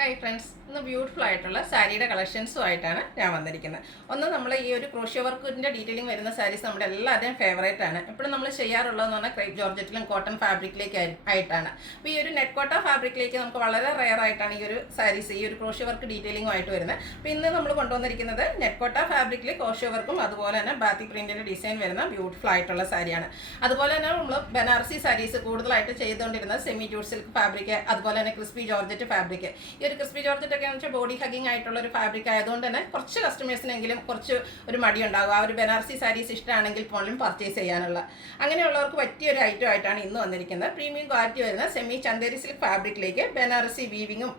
Hi friends, ഇന്ന് beautiful ആയിട്ടുള്ള സാരിയുടെ കളക്ഷൻസുമായിട്ടാണ് ഞാൻ വന്നിരിക്കുന്നത്. ഒന്ന് നമ്മൾ ഈ ഒരു ക്രോഷ്യോ വർക്കിൻ്റെ ഡീറ്റെയിലിംഗ് വരുന്ന സാരീസ് നമ്മുടെ എല്ലാവരുടെയും ഫേവറേറ്റ് ആണ്. എപ്പോഴും നമ്മൾ ചെയ്യാറുള്ളതെന്ന് പറഞ്ഞാൽ ക്രേപ്പ് ജോർജറ്റിലും കോട്ടൺ ഫാബ്രിക്കിലേക്ക് ആയിട്ടാണ്. അപ്പോൾ ഈ ഒരു നെറ്റ് കോട്ട ഫാബ്രിക്കിലേക്ക് നമുക്ക് വളരെ റെയർ ആയിട്ടാണ് ഈ ഒരു സാരീസ് ഈ ഒരു ക്രോഷ്യോ വർക്ക് ഡീറ്റെയിലിംഗുമായിട്ട് വരുന്നത്. അപ്പോൾ ഇന്ന് നമ്മൾ കൊണ്ടുവന്നിരിക്കുന്നത് നെറ്റ് കോട്ട ഫാബ്രിക്കിൽ ക്രോഷ്യോ വർക്കും അതുപോലെ തന്നെ ബാത്തിക് പ്രിൻറ്റിൻ്റെ ഡിസൈൻ വരുന്ന ബ്യൂട്ടിഫുൾ ആയിട്ടുള്ള സാരിയാണ്. അതുപോലെ തന്നെ നമ്മൾ ബനാറസി സാരീസ് കൂടുതലായിട്ട് ചെയ്തുകൊണ്ടിരുന്നത് സെമി ജൂട്ട് സിൽക്ക് ഫാബ്രിക്, അതുപോലെ തന്നെ ക്രിസ്പി ജോർജറ്റ് ഫാബ്രിക്. ഈ ഒരു ക്രിസ്പി ജോർജറ്റ് ഒക്കെ എന്ന് വെച്ചാൽ ബോഡി ഹഗിങ് ആയിട്ടുള്ള ഒരു ഫാബ്രിക് ആയതുകൊണ്ട് തന്നെ കുറച്ച് കസ്റ്റമേഴ്സിനെങ്കിലും കുറച്ച് ഒരു മടി ഉണ്ടാകും. ആ ഒരു ബനാറസി സാരീസ് ഇഷ്ടമാണെങ്കിൽ പോലും പർച്ചേസ് ചെയ്യാനുള്ള അങ്ങനെയുള്ളവർക്ക് പറ്റിയ ഒരു ഐറ്റം ആയിട്ടാണ് ഇന്ന് വന്നിരിക്കുന്നത്. പ്രീമിയം ക്വാളിറ്റി വരുന്ന സെമി ചന്ദേരി സിൽക്ക് ഫാബ്രിക്കിലേക്ക് ബനാറസി വീവിങ്ങും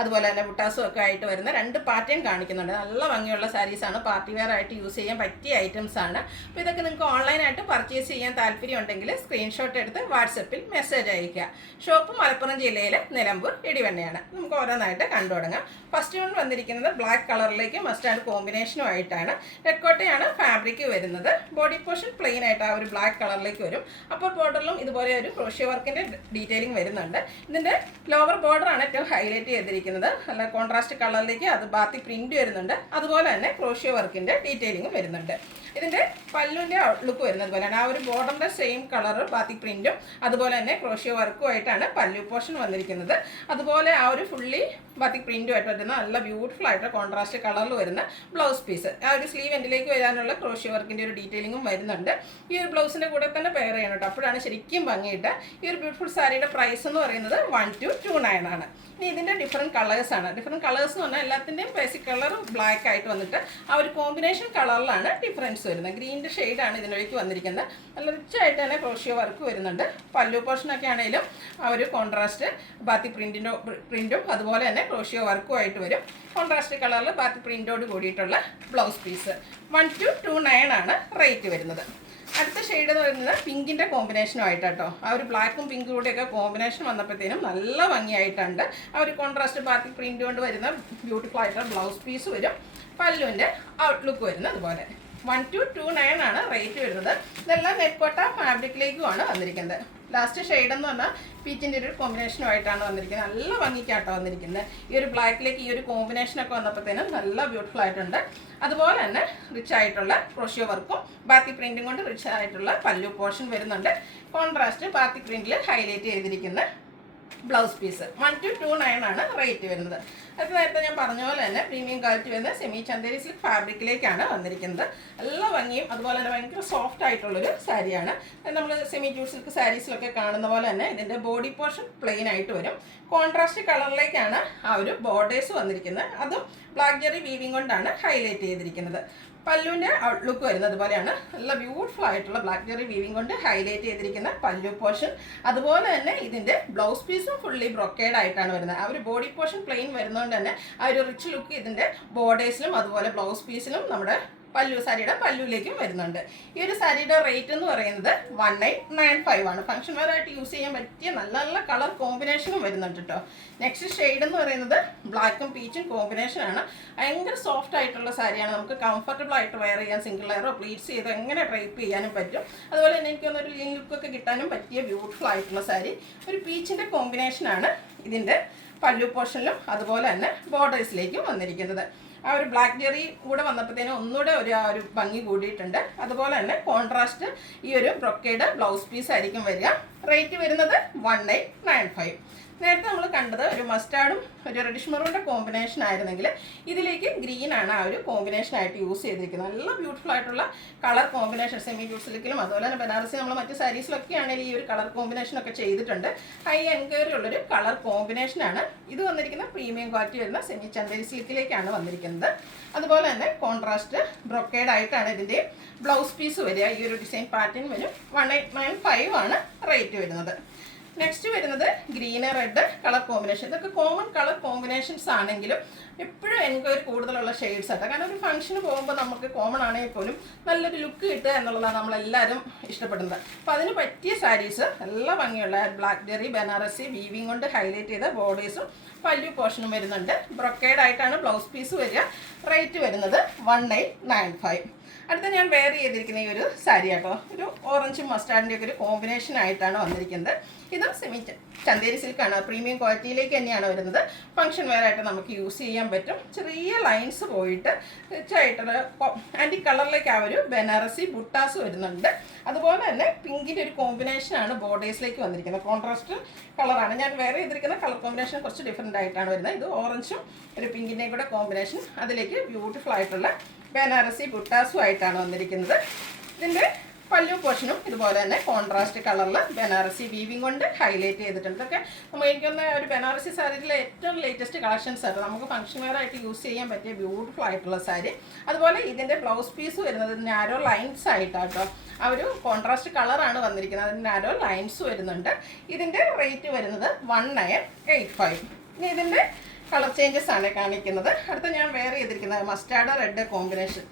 അതുപോലെ തന്നെ ബുട്ടാസും ഒക്കെ ആയിട്ട് വരുന്ന രണ്ട് പാറ്റേൺ കാണിക്കുന്നുണ്ട്. നല്ല ഭംഗിയുള്ള സാരീസാണ്, പാർട്ടി വെയർ ആയിട്ട് യൂസ് ചെയ്യാൻ പറ്റിയ ഐറ്റംസ് ആണ്. അപ്പോൾ ഇതൊക്കെ നിങ്ങൾക്ക് ഓൺലൈനായിട്ട് പർച്ചേസ് ചെയ്യാൻ താല്പര്യം ഉണ്ടെങ്കിൽ സ്ക്രീൻഷോട്ട് എടുത്ത് വാട്സപ്പിൽ മെസ്സേജ് അയയ്ക്കുക. ഷോപ്പ് മലപ്പുറം ജില്ലയിലെ നിലമ്പൂർ ഇടിവണ്ണയാണ്. നമുക്ക് ഓരോന്നായിട്ട് കണ്ടു തുടങ്ങാം. ഫസ്റ്റ് വൺ വന്നിരിക്കുന്നത് ബ്ലാക്ക് കളറിലേക്ക് മസ്റ്റാർഡ് കോമ്പിനേഷനുമായിട്ടാണ്. നെറ്റ്കോട്ടയാണ് ഫാബ്രിക് വരുന്നത്. ബോഡി പോർഷൻ പ്ലെയിൻ ആയിട്ട് ആ ഒരു ബ്ലാക്ക് കളറിലേക്ക് വരും. അപ്പോൾ ബോർഡറിലും ഇതുപോലെ ഒരു ക്രോഷ്യോ വർക്കിൻ്റെ ഡീറ്റെയിലിംഗ് വരുന്നുണ്ട്. ഇതിൻ്റെ ലോവർ ബോർഡറാണ് ഏറ്റവും ഹൈലൈറ്റ് ചെയ്തിരിക്കുന്നത്. നല്ല കോൺട്രാസ്റ്റ് കളറിലേക്ക് അത് ബാത്തി പ്രിന്റ് വരുന്നുണ്ട്. അതുപോലെ തന്നെ ക്രോഷ്യോ വർക്കിൻ്റെ ഡീറ്റെയിലിംഗും വരുന്നുണ്ട്. ഇതിൻ്റെ പല്ലുവിൻ്റെ ഔട്ട്ലുക്ക് വരുന്നത് പോലെയാണ്. ആ ഒരു ബോർഡറിൻ്റെ സെയിം കളർ ബാത്തി പ്രിൻറ്റും അതുപോലെ തന്നെ ക്രോഷ്യോ വർക്കുമായിട്ടാണ് പല്ലു പോർഷൻ വന്നിരിക്കുന്നത്. അതുപോലെ ആ ഒരു ഫുള്ളി ബാത്തിക് പ്രിൻറ്റുമായിട്ട് വരുന്ന നല്ല ബ്യൂട്ടിഫുൾ ആയിട്ട് കോൺട്രാസ്റ്റ് കളറിൽ വരുന്ന ബ്ലൗസ് പീസ്. ആ ഒരു സ്ലീവ് എൻഡിലേക്ക് വരാനുള്ള ക്രോഷ്യോ വർക്കിൻ്റെ ഒരു ഡീറ്റെയിലിംഗും വരുന്നുണ്ട്. ഈ ഒരു ബ്ലൗസിൻ്റെ കൂടെ തന്നെ പെയർ ചെയ്യണം കേട്ടോ, അപ്പോഴാണ് ശരിക്കും ഭംഗിയിട്ട്. ഈ ഒരു ബ്യൂട്ടിഫുൾ സാരിയുടെ പ്രൈസ് എന്ന് പറയുന്നത് 1229 ആണ്. ഇനി ഇതിൻ്റെ ഡിഫറെൻറ്റ് കളേഴ്സാണ്. ഡിഫറെൻറ്റ് കളേഴ്സ് എന്ന് പറഞ്ഞാൽ എല്ലാത്തിൻ്റെയും ബേസിക് കളർ ബ്ലാക്ക് ആയിട്ട് വന്നിട്ട് ആ ഒരു കോമ്പിനേഷൻ കളറിലാണ് ഡിഫറൻസ് വരുന്നത്. ഗ്രീൻ്റെ ഷെയ്ഡാണ് ഇതിലേക്ക് വന്നിരിക്കുന്നത്. നല്ല റിച്ച് ആയിട്ട് തന്നെ ക്രോഷ്യോ വർക്ക് വരുന്നുണ്ട്. പല്ലു പോർഷനൊക്കെ ആണെങ്കിലും ആ ഒരു കോൺട്രാസ്റ്റ് ബാത്തി പ്രിൻറ്റും അതുപോലെ തന്നെ ക്രോഷ്യോ വർക്കും ആയിട്ട് വരും. കോൺട്രാസ്റ്റ് കളറിൽ ബാത്തി പ്രിൻറ്റോട് കൂടിയിട്ടുള്ള ബ്ലൗസ് പീസ്. 1229 ആണ് റേറ്റ് വരുന്നത്. അടുത്ത ഷെയ്ഡ് എന്ന് പറയുന്നത് പിങ്കിൻ്റെ കോമ്പിനേഷനുമായിട്ട് കേട്ടോ. ആ ഒരു ബ്ലാക്കും പിങ്കും കൂടെയൊക്കെ കോമ്പിനേഷൻ വന്നപ്പോഴത്തേനും നല്ല ഭംഗിയായിട്ടുണ്ട്. ആ ഒരു കോൺട്രാസ്റ്റ് ബാത്തിക് പ്രിൻ്റ് കൊണ്ട് വരുന്ന ബ്യൂട്ടിഫുൾ ആയിട്ടുള്ള ബ്ലൗസ് പീസ് വരും. പല്ലുവിൻ്റെ ഔട്ട്ലുക്ക് വരുന്നത് അതുപോലെ. 1229 ആണ് റേറ്റ് വരുന്നത്. ഇതെല്ലാം നെറ്റ്കോട്ട ഫാബ്രിക്കിലേക്കുമാണ് വന്നിരിക്കുന്നത്. ലാസ്റ്റ് ഷെയ്ഡ് എന്ന് പറഞ്ഞാൽ പീച്ചിൻ്റെ ഒരു കോമ്പിനേഷനുമായിട്ടാണ് വന്നിരിക്കുന്നത്. നല്ല ഭംഗിക്കാട്ടോ വന്നിരിക്കുന്നത്. ഈ ഒരു ബ്ലാക്കിലേക്ക് ഈ ഒരു കോമ്പിനേഷനൊക്കെ വന്നപ്പോഴത്തേനും നല്ല ബ്യൂട്ടിഫുൾ ആയിട്ടുണ്ട്. അതുപോലെ തന്നെ റിച്ച് ആയിട്ടുള്ള ക്രോഷ്യോ വർക്കും ബാത്തി പ്രിൻറ്റും കൊണ്ട് റിച്ച് ആയിട്ടുള്ള പല്ലു പോർഷൻ വരുന്നുണ്ട്. കോൺട്രാസ്റ്റ് ബാത്തി പ്രിൻറ്റിൽ ഹൈലൈറ്റ് ചെയ്തിരിക്കുന്ന ബ്ലൗസ് പീസ്. 1229 ആണ് റേറ്റ് വരുന്നത്. അത് നേരത്തെ ഞാൻ പറഞ്ഞ പോലെ തന്നെ പ്രീമിയം ക്വാളിറ്റി വരുന്ന സെമി ചന്ദേരി സിൽക്ക് ഫാബ്രിക്കിലേക്കാണ് വന്നിരിക്കുന്നത്. നല്ല ഭംഗിയും അതുപോലെ തന്നെ ഭയങ്കര സോഫ്റ്റ് ആയിട്ടുള്ളൊരു സാരിയാണ്. നമ്മൾ സെമി ജൂട്ട് സിൽക്ക് സാരീസിലൊക്കെ കാണുന്ന പോലെ തന്നെ ഇതിൻ്റെ ബോഡി പോർഷൻ പ്ലെയിൻ ആയിട്ട് വരും. കോൺട്രാസ്റ്റ് കളറിലേക്കാണ് ആ ഒരു ബോർഡേഴ്സ് വന്നിരിക്കുന്നത്. അതും ബ്ലാക്ക് ജെറി വീവിങ് കൊണ്ടാണ് ഹൈലൈറ്റ് ചെയ്തിരിക്കുന്നത്. പല്ലുവിൻ്റെ ഔട്ട്ലുക്ക് വരുന്നത് പോലെയാണ്. നല്ല ബ്യൂട്ടിഫുൾ ആയിട്ടുള്ള ബ്ലാക്ക് ജെറി വീവിങ് കൊണ്ട് ഹൈലൈറ്റ് ചെയ്തിരിക്കുന്ന പല്ലു പോർഷൻ. അതുപോലെ തന്നെ ഇതിൻ്റെ ബ്ലൗസ് പീസും ഫുള്ളി ബ്രൊക്കേഡ് ആയിട്ടാണ് വരുന്നത്. ആ ഒരു ബോഡി പോർഷൻ പ്ലെയിൻ വരുന്നതുകൊണ്ട് തന്നെ ആ ഒരു റിച്ച് ലുക്ക് ഇതിൻ്റെ ബോർഡേഴ്സിലും അതുപോലെ ബ്ലൗസ് പീസിലും നമ്മുടെ സാരിയുടെ പല്ലുവിലേക്കും വരുന്നുണ്ട്. ഈ ഒരു സാരിയുടെ റേറ്റ് എന്ന് പറയുന്നത് 1895 ആണ്. ഫംഗ്ഷൻ വെയർ ആയിട്ട് യൂസ് ചെയ്യാൻ പറ്റിയ നല്ല നല്ല കളർ കോമ്പിനേഷനും വരുന്നുണ്ട് കേട്ടോ. നെക്സ്റ്റ് ഷെയ്ഡ് എന്ന് പറയുന്നത് ബ്ലാക്കും പീച്ചും കോമ്പിനേഷനാണ്. ഭയങ്കര സോഫ്റ്റ് ആയിട്ടുള്ള സാരിയാണ്. നമുക്ക് കംഫർട്ടബിൾ ആയിട്ട് വെയർ ചെയ്യാൻ, സിംഗിൾ ലെയറോ പ്ലീറ്റ്സ് ചെയ്ത് എങ്ങനെ ഡ്രൈപ്പ് ചെയ്യാനും പറ്റും. അതുപോലെ തന്നെ എനിക്കൊന്നൊരു ലീൻ ലുക്കൊക്കെ കിട്ടാനും പറ്റിയ ബ്യൂട്ടിഫുൾ ആയിട്ടുള്ള സാരി. ഒരു പീച്ചിൻ്റെ കോമ്പിനേഷനാണ് ഇതിൻ്റെ പല്ലു പോർഷനിലും അതുപോലെ തന്നെ ബോർഡേഴ്സിലേക്കും വന്നിരിക്കുന്നത്. ആ ഒരു ബ്ലാക്ക് ജെറി കൂടെ വന്നപ്പോഴത്തേനും ഒന്നുകൂടെ ആ ഒരു ഭംഗി കൂടിയിട്ടുണ്ട്. അതുപോലെ തന്നെ കോൺട്രാസ്റ്റ് ഈ ഒരു ബ്രൊക്കേഡ് ബ്ലൗസ് പീസ് ആയിരിക്കും വരിക. റേറ്റ് വരുന്നത് 1895. നേരത്തെ നമ്മൾ കണ്ടത് ഒരു മസ്റ്റാർഡും ഒരു റെഡിഷ് മെറൂണിൻ്റെ കോമ്പിനേഷൻ ആയിരുന്നെങ്കിൽ ഇതിലേക്ക് ഗ്രീനാണ് ആ ഒരു കോമ്പിനേഷനായിട്ട് യൂസ് ചെയ്തിരിക്കുന്നത്. നല്ല ബ്യൂട്ടിഫുൾ ആയിട്ടുള്ള കളർ കോമ്പിനേഷൻ സെമി ജൂട്ട് സിൽക്കിലും അതുപോലെ തന്നെ ബനാറസി നമ്മൾ മറ്റ് സാരീസിലൊക്കെ ആണെങ്കിൽ ഈ ഒരു കളർ കോമ്പിനേഷനൊക്കെ ചെയ്തിട്ടുണ്ട്. ഹൈ എൻക്വയറി ഉള്ളൊരു കളർ കോമ്പിനേഷനാണ്. ഇത് വന്നിരിക്കുന്ന പ്രീമിയം ക്വാളിറ്റി വരുന്ന സെമി ചന്ദേരി സിൽക്കിലേക്കാണ് വന്നിരിക്കുന്നത്. അതുപോലെ തന്നെ കോൺട്രാസ്റ്റ് ബ്രൊക്കേഡ് ആയിട്ടാണ് ഇതിൻ്റെ ബ്ലൗസ് പീസ് വരിക. ഈ ഒരു ഡിസൈൻ പാറ്റേൺ വരും. 1895 ആണ് റേറ്റ് വരുന്നത്. നെക്സ്റ്റ് വരുന്നത് ഗ്രീന് റെഡ് കളർ കോമ്പിനേഷൻ. ഇതൊക്കെ കോമൺ കളർ കോമ്പിനേഷൻസ് ആണെങ്കിലും എപ്പോഴും എൻക്വയറി കൂടുതലുള്ള ഷെയ്ഡ്സ് ആട്ടോ. കാരണം ഒരു ഫംഗ്ഷന് പോകുമ്പോൾ നമുക്ക് കോമൺ ആണെങ്കിൽ പോലും നല്ലൊരു ലുക്ക് കിട്ടുക എന്നുള്ളതാണ് നമ്മളെല്ലാവരും ഇഷ്ടപ്പെടുന്നത്. അപ്പോൾ അതിന് പറ്റിയ സാരീസ് നല്ല ഭംഗിയുള്ള ബ്ലാക്ക് ജെറി ബനാറസി വീവിങ് കൊണ്ട് ഹൈലൈറ്റ് ചെയ്ത ബോർഡേഴ്സും പല്ലു പോർഷനും വരുന്നുണ്ട്. ബ്രൊക്കേഡ് ആയിട്ടാണ് ബ്ലൗസ് പീസ് വരിക. റേറ്റ് വരുന്നത് 1895. അടുത്ത ഞാൻ വെയർ ചെയ്തിരിക്കുന്ന ഈ ഒരു സാരി കേട്ടോ, ഒരു ഓറഞ്ചും മസ്റ്റാർഡിൻ്റെ ഒക്കെ ഒരു കോമ്പിനേഷൻ ആയിട്ടാണ് വന്നിരിക്കുന്നത്. ഇതും സെമി ചന്തേരി സിൽക്കാണ്, പ്രീമിയം ക്വാളിറ്റിയിലേക്ക് തന്നെയാണ് വരുന്നത്. ഫംഗ്ഷൻ വെയർ ആയിട്ട് നമുക്ക് യൂസ് ചെയ്യാൻ പറ്റും. ചെറിയ ലൈൻസ് പോയിട്ട് റിച്ചായിട്ടുള്ള ആൻറ്റി കളറിലേക്ക് ആ ഒരു ബനാറസി ബുട്ടാസ് വരുന്നുണ്ട്. അതുപോലെ തന്നെ പിങ്കിൻ്റെ ഒരു കോമ്പിനേഷനാണ് ബോർഡേഴ്സിലേക്ക് വന്നിരിക്കുന്നത്. കോൺട്രാസ്റ്റ് കളറാണ് ഞാൻ വെയർ ചെയ്തിരിക്കുന്ന കളർ കോമ്പിനേഷൻ കുറച്ച് ഡിഫറെൻ്റ് ആയിട്ടാണ് വരുന്നത്. ഇത് ഓറഞ്ചും ഒരു പിങ്കിൻ്റെയും കൂടെ കോമ്പിനേഷൻ, അതിലേക്ക് ബ്യൂട്ടിഫുൾ ആയിട്ടുള്ള ബനാറസി ബുട്ടാസും ആയിട്ടാണ് വന്നിരിക്കുന്നത്. ഇതിൻ്റെ പല്ലു പോർഷനും ഇതുപോലെ തന്നെ കോൺട്രാസ്റ്റ് കളറിൽ ബനാറസി വീവിങ് കൊണ്ട് ഹൈലൈറ്റ് ചെയ്തിട്ടുണ്ട്. ഇതൊക്കെ നമ്മൾ എനിക്കൊന്ന് ഒരു ബനാറസി സാരിയിലെ ഏറ്റവും ലേറ്റസ്റ്റ് കളക്ഷൻസ് ആയിട്ട് നമുക്ക് ഫംഗ്ഷൻ വെയർ ആയിട്ട് യൂസ് ചെയ്യാൻ പറ്റിയ ബ്യൂട്ടിഫുൾ ആയിട്ടുള്ള സാരി. അതുപോലെ ഇതിൻ്റെ ബ്ലൗസ് പീസ് വരുന്നത് നാരോ ലൈൻസ് ആയിട്ടാട്ടോ, ആ ഒരു കോൺട്രാസ്റ്റ് കളറാണ് വന്നിരിക്കുന്നത്. അതിന് നാരോ ലൈൻസ് വരുന്നുണ്ട്. ഇതിൻ്റെ റേറ്റ് വരുന്നത് 1985. ഇനി ഇതിൻ്റെ കളർ ചേഞ്ചസ് ആണ് കാണിക്കുന്നത്. അടുത്ത ഞാൻ വെയർ ചെയ്തിരിക്കുന്നത് മസ്റ്റാർഡ് റെഡ് കോമ്പിനേഷൻ,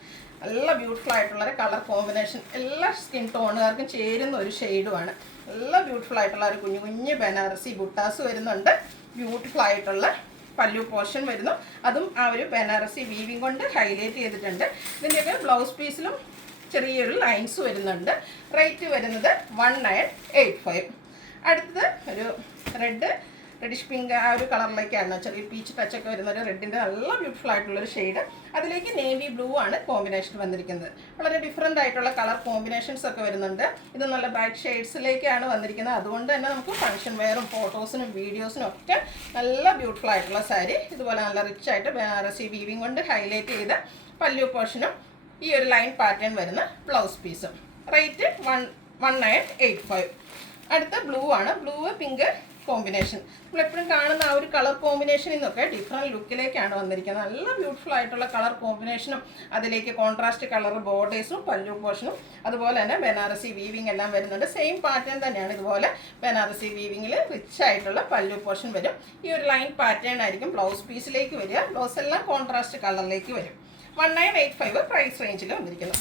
നല്ല ബ്യൂട്ടിഫുൾ ആയിട്ടുള്ള കളർ കോമ്പിനേഷൻ, എല്ലാ സ്കിൻ ടോണുകാർക്കും ചേരുന്ന ഒരു ഷെയ്ഡുമാണ്. നല്ല ബ്യൂട്ടിഫുൾ ആയിട്ടുള്ള ഒരു കുഞ്ഞു കുഞ്ഞ് ബനാറസി ബുട്ടാസ് വരുന്നുണ്ട്. ബ്യൂട്ടിഫുൾ ആയിട്ടുള്ള പല്ലു പോർഷൻ വരുന്നു, അതും ആ ഒരു ബനാറസി വീവിങ് കൊണ്ട് ഹൈലൈറ്റ് ചെയ്തിട്ടുണ്ട്. ഇതിൻ്റെയൊക്കെ ബ്ലൗസ് പീസിലും ചെറിയൊരു ലൈൻസ് വരുന്നുണ്ട്. റേറ്റ് വരുന്നത് 1985. അടുത്തത് ഒരു റെഡിഷ് പിങ്ക് ആ ഒരു കളറിലേക്കാണ്, ചെറിയ പീച്ച് ടച്ചൊക്കെ വരുന്ന ഒരു റെഡിൻ്റെ നല്ല ബ്യൂട്ടിഫുൾ ആയിട്ടുള്ളൊരു ഷെയ്ഡ്. അതിലേക്ക് നേവി ബ്ലൂ ആണ് കോമ്പിനേഷൻ വന്നിരിക്കുന്നത്. വളരെ ഡിഫറെൻ്റ് ആയിട്ടുള്ള കളർ കോമ്പിനേഷൻസ് ഒക്കെ വരുന്നുണ്ട്. ഇത് നല്ല ബ്രൈറ്റ് ഷെയ്ഡ്സിലേക്കാണ് വന്നിരിക്കുന്നത്. അതുകൊണ്ട് തന്നെ നമുക്ക് ഫംഗ്ഷൻ വെയറും ഫോട്ടോസിനും വീഡിയോസിനും ഒക്കെ നല്ല ബ്യൂട്ടിഫുൾ ആയിട്ടുള്ള സാരി. ഇതുപോലെ നല്ല റിച്ച് ആയിട്ട് ബനാറസി വീവിങ് കൊണ്ട് ഹൈലൈറ്റ് ചെയ്ത പല്ലു പോർഷനും ഈ ഒരു ലൈൻ പാറ്റേൺ വരുന്ന ബ്ലൗസ് പീസും. റേറ്റ് 1985. അടുത്ത ബ്ലൂ ആണ്, ബ്ലൂ പിങ്ക് കോമ്പിനേഷൻ. നമ്മളെപ്പോഴും കാണുന്ന ആ ഒരു കളർ കോമ്പിനേഷനിൽ നിന്നൊക്കെ ഡിഫറെൻറ്റ് ലുക്കിലേക്കാണ് വന്നിരിക്കുന്നത്. നല്ല ബ്യൂട്ടിഫുൾ ആയിട്ടുള്ള കളർ കോമ്പിനേഷനും അതിലേക്ക് കോൺട്രാസ്റ്റ് കളർ ബോർഡേഴ്സും പല്ലു പോർഷനും അതുപോലെ തന്നെ ബനാറസി വീവിങ് എല്ലാം വരുന്നുണ്ട്. സെയിം പാറ്റേൺ തന്നെയാണ്. ഇതുപോലെ ബനാറസി വീവിങ്ങിൽ റിച്ച് ആയിട്ടുള്ള പല്ലു പോർഷൻ വരും. ഈ ഒരു ലൈൻ പാറ്റേൺ ആയിരിക്കും ബ്ലൗസ് പീസിലേക്ക് വരിക. ബ്ലൗസ് എല്ലാം കോൺട്രാസ്റ്റ് കളറിലേക്ക് വരും. 1985 പ്രൈസ് റേഞ്ചിൽ വന്നിരിക്കുന്നു.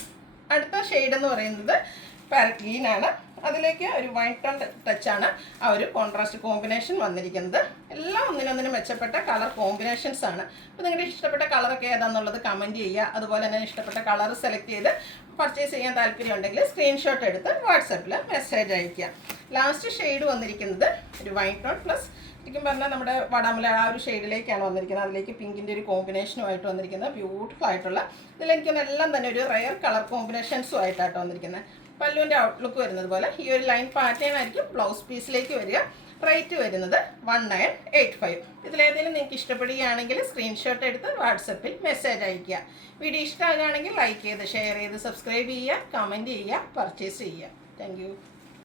അടുത്ത ഷെയ്ഡ് എന്ന് പറയുന്നത് പാരറ്റ് ഗ്രീൻ ആണ്. അതിലേക്ക് ഒരു വൈറ്റ് ടോൺ ടച്ചാണ് ആ ഒരു കോൺട്രാസ്റ്റ് കോമ്പിനേഷൻ വന്നിരിക്കുന്നത്. എല്ലാം ഒന്നിനൊന്നിനും മെച്ചപ്പെട്ട കളർ കോമ്പിനേഷൻസ് ആണ്. അപ്പോൾ നിങ്ങളുടെ ഇഷ്ടപ്പെട്ട കളറൊക്കെ ഏതാണെന്നുള്ളത് കമൻറ്റ് ചെയ്യുക. അതുപോലെ തന്നെ ഇഷ്ടപ്പെട്ട കളർ സെലക്ട് ചെയ്ത് പർച്ചേസ് ചെയ്യാൻ താല്പര്യമുണ്ടെങ്കിൽ സ്ക്രീൻഷോട്ട് എടുത്ത് വാട്സപ്പിൽ മെസ്സേജ് അയയ്ക്കുക. ലാസ്റ്റ് ഷെയ്ഡ് വന്നിരിക്കുന്നത് ഒരു വൈറ്റ് ടോൺ പ്ലസ് ശരിക്കും പറഞ്ഞാൽ നമ്മുടെ വടാമല ആ ഒരു ഷെയ്ഡിലേക്കാണ് വന്നിരിക്കുന്നത്. അതിലേക്ക് പിങ്കിൻ്റെ ഒരു കോമ്പിനേഷനുമായിട്ട് വന്നിരിക്കുന്നത്. ബ്യൂട്ടിഫുൾ ആയിട്ടുള്ള ഇതിലെനിക്കൊന്നെല്ലാം തന്നെ ഒരു റെയർ കളർ കോമ്പിനേഷൻസും ആയിട്ടാണ് വന്നിരിക്കുന്നത്. പല്ലുവിൻ്റെ ഔട്ട്ലുക്ക് വരുന്നത് പോലെ ഈ ഒരു ലൈൻ പാറ്റേൺ ആയിരിക്കും ബ്ലൗസ് പീസിലേക്ക് വരിക. റേറ്റ് വരുന്നത് 1985. ഇതിലേതെങ്കിലും നിങ്ങൾക്ക് ഇഷ്ടപ്പെടുകയാണെങ്കിൽ സ്ക്രീൻഷോട്ട് എടുത്ത് വാട്സപ്പിൽ മെസ്സേജ് അയയ്ക്കുക. വീഡിയോ ഇഷ്ടമാകുകയാണെങ്കിൽ ലൈക്ക് ചെയ്ത് ഷെയർ ചെയ്ത് സബ്സ്ക്രൈബ് ചെയ്യുക, കമൻറ്റ് ചെയ്യുക, പർച്ചേസ് ചെയ്യുക. താങ്ക്